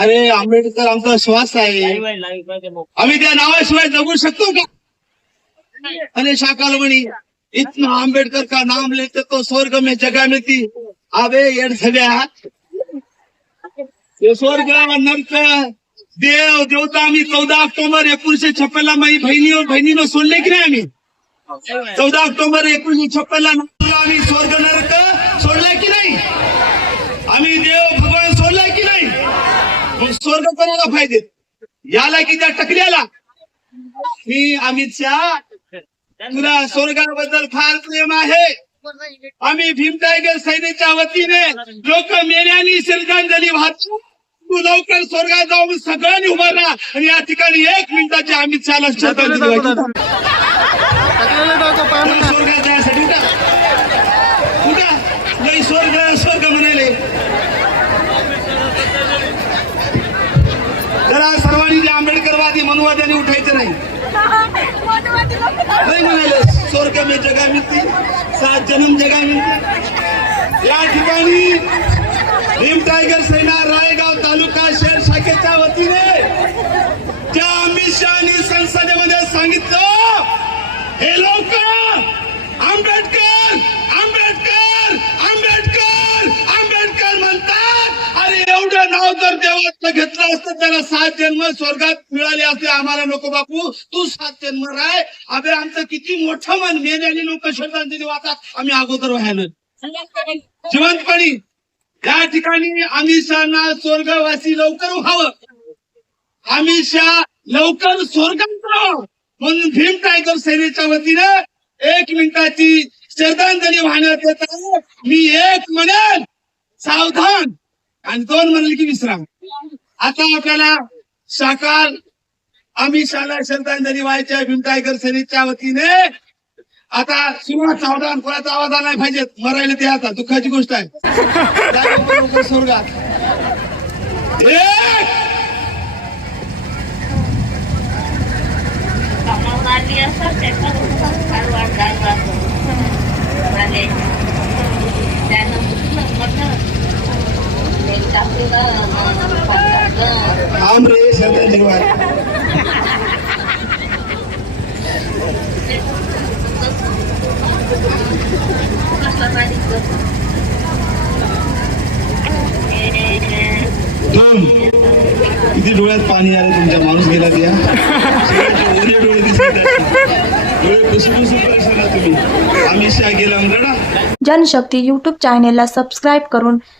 अरे आंबेडकर आमचा श्वास आहे. आम्ही त्या नावाशिवाय जगू शकतो का? अरे शाकालमणी इतना आंबेडकर का नाम लेते तो स्वर्ग में जगह मिळती. अबे येड सगळ्या. स्वर्ग नर्क देव देवता आम्ही चौदा ऑक्टोबर एकोणीशे छप्पनला माझी बहिणी बहिणीनं सोडले की नाही आम्ही? चौदा ऑक्टोबर एकोणीशे छप्पनला नागपूरला आम्ही स्वर्ग नरक सोडलाय की नाही? आम्ही देव भगवान सोडलाय की नाही मग स्वर्ग कोणाला फायदे याला की त्या टकल्याला. मी अमित शहा तुला स्वर्गाबद्दल फार प्रेम आहे. आम्ही भीम टायगर सैन्याच्या वतीने लोक मेल्याने श्रद्धांजली वाहतो. तू लवकर स्वर्गात जाऊन सगळ्यांनी उभा राहा आणि या ठिकाणी एक मिनिटाची अमित शहाला श्रद्धांजली स्वर्गात जायसाठी उठा. उठा. नाही स्वर्ग स्वर्ग म्हणाले जरा सर्वांनी आंबेडकरवादी मनुवाद्याने उठायचं नाही. नाही म्हणाले स्वर्ग में जगा मिळते सात जन्म जगा मिळते. या ठिकाणी भीम टायगर सेना रायगाव तालुका शहर शाखेच्या वतीने ज्या अमित शहानी संसदेमध्ये सांगितलं हे लोक आंबेडकर आंबेडकर आंबेडकर आंबेडकर म्हणतात अरे एवढं नाव घेतलं असतं त्याला सात जन्म स्वर्गात मिळाले असते. आम्हाला नको बापू तू सात जन्म राय. अबे आमचं किती मोठं मन. मेल्याने लोक श्रद्धांजली वाहतात. आम्ही अगोदर व्हायला जिवंतपणी. या ठिकाणी अमित स्वर्गवासी लवकर व्हावं. अमित लवकर स्वर्गात जावं म्हणून भीम टायगर सेनेच्या वतीने एक मिनिटाची श्रद्धांजली वाहण्यात येत आहे. मी एक म्हणेन सावधान. आणि दोन म्हणाले की विश्राम. आता आपल्याला साकार अमिषाला शहाला श्रद्धांजली व्हायच्या आहे सेनेच्या वतीने आता सुरुवात सावधान कोणाचा आवाज आला नाही पाहिजे मरायला ते आता दुःखाची गोष्ट आहे. स्वर्गात एक रे दोन किती डोळ्यात पाणी आलं तुमच्या माणूस गेला त्या डोळे दिसत डोळे तुम्ही. गेला जनशक्ती यूट्यूब चॅनेलला सबस्क्राईब करून